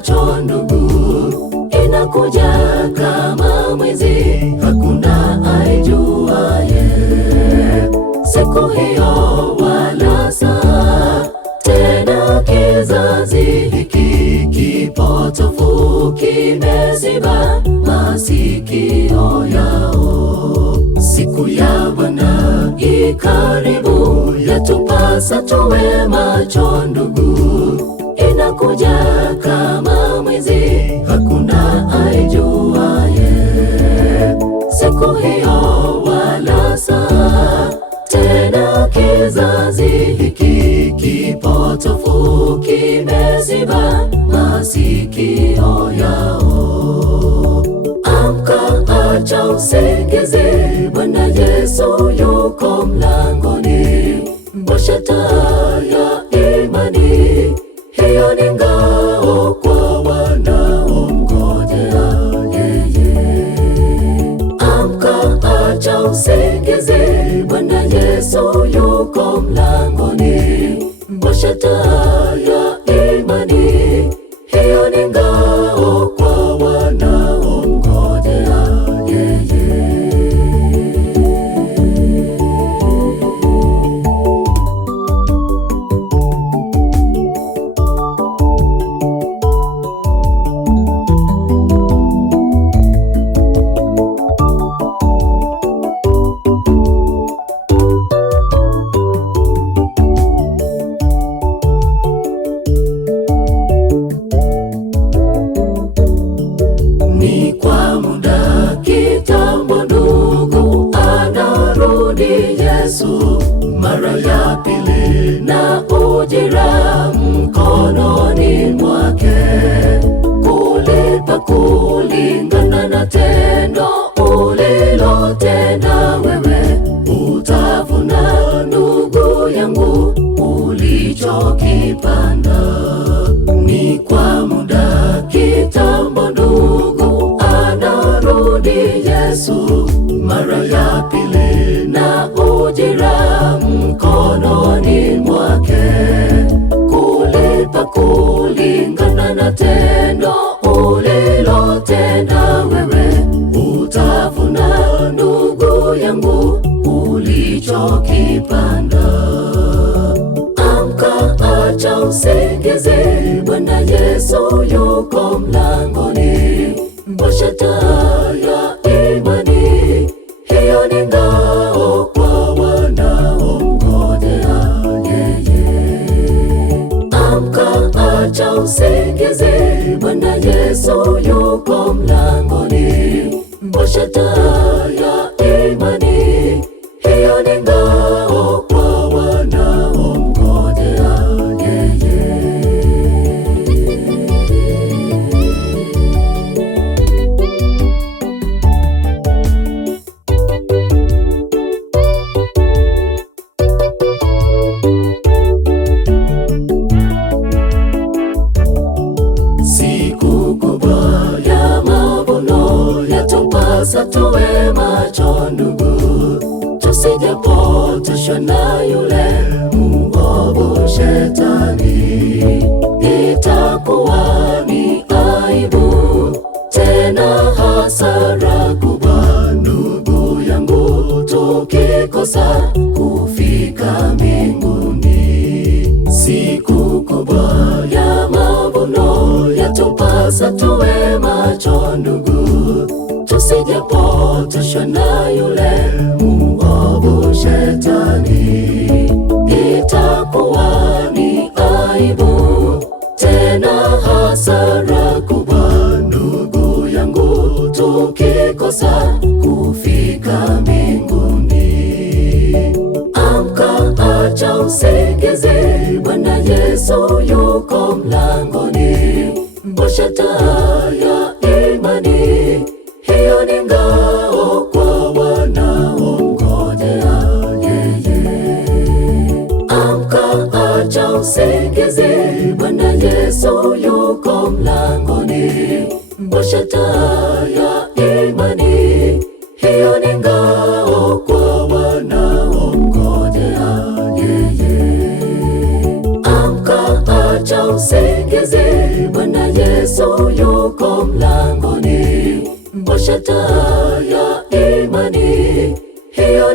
macho ndugu, inakuja kama mwizi, hakuna aijuaye siku hiyo wala saa. Tena kizazi hiki kipotofu kimeziba masikio yao. Siku ya Bwana ikaribu, yatupasa tuwe macho ndugu, inakuja kama mwizi, hakuna aijuaye siku hiyo wala saa. Tena kizazi hiki kipotofu kimeziba masikio yao. Amka, acha usingizi, Bwana Yesu yuko mlangoni. Washa taa ya imani, hiyo ni ngao kwa wanaomngojea yeye. Amka, acha usingizi, Bwana Yesu yuko mlangoni. Washa taa ya imani, hiyo ni ngao kwa wanaomngojea yeye. Ni kwa muda kitambo ndugu, anarudi Yesu mara ya pili, na ujira mkononi mwake, kulipa kulingana na tendo ulilotenda wewe. Utavuna ndugu yangu ulichokipanda. Ni kwa muda kitambo ndugu, anarudi Yesu mara ya pili, na ujira mkononi mwake, kulipa kulingana na tendo ulilotenda wewe. Utavuna ndugu yangu ulichokipanda. Amka, acha usingizi, Bwana Yesu yuko mlangoni. Washa taa ya imani, hiyo ni ngao kwa wanaomngojea yeye. Amka, acha usingizi, Bwana Yesu yuko mlangoni. Washa taa ya imani, hiyo ni ngao kwa wanaomngojea yeye. Siku kubwa ya mavuno, yatupasa tuwe macho ndugu, tusijepotoshwa na yule mwovu Shetani. Itakuwa ni aibu tena hasara kubwa ndugu yangu, tukikosa kufika mbinguni. Siku kubwa ya mavuno, yatupasa tuwe macho ndugu, tusijepotoshwa na yule mwovu Shetani. Itakuwa ni aibu tena hasara kubwa ndugu yangu, tukikosa kufika mbinguni. Amka, acha usingizi, Bwana Yesu yuko mlangoni. Washa taa ya imani, hiyo ni ngao kwa wanaomngojea yeye. Amka, acha usingizi, Bwana Yesu yuko mlangoni. Washa taa ya imani, hiyo ni ngao kwa wanaomngojea yeye. Amka, acha usingizi, usingizi, Bwana Yesu yuko mlangoni. Washa taa ya imani, hiyo